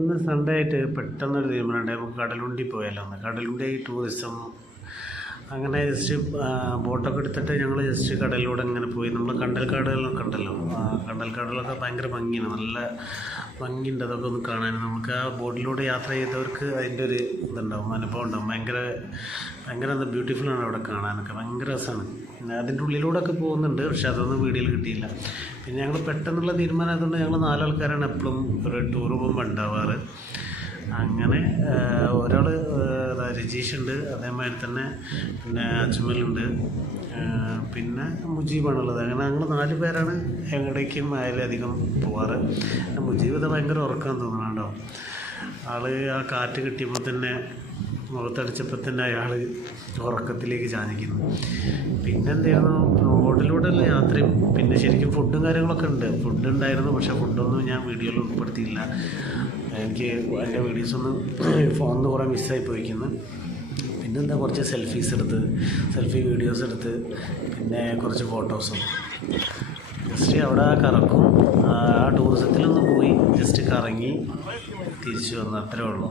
ഇന്ന് സൺഡേ ആയിട്ട് പെട്ടെന്നൊരു തീരുമാനമുണ്ട്. നമുക്ക് കടലുണ്ടി പോയാലോ എന്ന്. കടലുണ്ടി ടൂറിസം അങ്ങനെ ജസ്റ്റ് ബോട്ടൊക്കെ എടുത്തിട്ട് ഞങ്ങൾ ജസ്റ്റ് കടലിലൂടെ ഇങ്ങനെ പോയി. നമ്മൾ കണ്ടൽക്കാടുകളൊക്കെ ഉണ്ടല്ലോ, കണ്ടൽക്കാടുകളൊക്കെ ഭയങ്കര ഭംഗിയാണ്, നല്ല ഭംഗിയുണ്ട്. അതൊക്കെ ഒന്ന് കാണാൻ നമുക്ക് ആ ബോട്ടിലൂടെ യാത്ര ചെയ്തവർക്ക് അതിൻ്റെ ഒരു ഇതുണ്ടാവും, അനുഭവം ഉണ്ടാവും. ഭയങ്കര എന്താ ബ്യൂട്ടിഫുള്ളാണ് അവിടെ കാണാനൊക്കെ, ഭയങ്കര രസമാണ്. പിന്നെ അതിൻ്റെ ഉള്ളിലൂടെ ഒക്കെ പോകുന്നുണ്ട്, പക്ഷെ അതൊന്നും വീഡിയോയിൽ കിട്ടിയില്ല. പിന്നെ ഞങ്ങൾ പെട്ടെന്നുള്ള തീരുമാനം ആയതുകൊണ്ട് ഞങ്ങൾ 4 ആൾക്കാരാണ് എപ്പോഴും ഒരു ടൂർ പോകുമ്പോൾ ഉണ്ടാവാറ്. അങ്ങനെ ഒരാൾ രജീഷ് ഉണ്ട്, അതേമാതിരി തന്നെ പിന്നെ അജ്മലുണ്ട്, പിന്നെ മുജീബാണുള്ളത്. അങ്ങനെ ഞങ്ങൾ 4 പേരാണ് എവിടേക്കും അധികം പോവാറ്. മുജീബ് ഇത് ഭയങ്കര ഉറക്കാൻ തോന്നണുണ്ടോ, ആള് ആ കാറ്റ് കിട്ടിയപ്പോൾ തന്നെ മുഖത്തടിച്ചപ്പോൾ തന്നെ അയാൾ ഉറക്കത്തിലേക്ക് ചാഞ്ഞിക്കുന്നു. പിന്നെ എന്തായിരുന്നു റോഡിലൂടെയുള്ള യാത്രയും, പിന്നെ ശരിക്കും ഫുഡും കാര്യങ്ങളൊക്കെ ഉണ്ട്. ഫുഡ് ഉണ്ടായിരുന്നു, പക്ഷേ ഫുഡൊന്നും ഞാൻ വീഡിയോയിൽ ഉൾപ്പെടുത്തിയില്ല. എനിക്ക് എൻ്റെ വീഡിയോസൊന്നും ഫോണിൽ നിന്ന് കുറേ മിസ്സായി പോയിക്കുന്നു. പിന്നെന്താ കുറച്ച് സെൽഫി വീഡിയോസ് എടുത്ത് പിന്നെ കുറച്ച് ഫോട്ടോസും ജസ്റ്റ് അവിടെ കറക്കും. ആ ടൂറിസത്തിലൊന്ന് പോയി ജസ്റ്റ് കറങ്ങി തിരിച്ചു വന്നു, അത്രേ ഉള്ളൂ.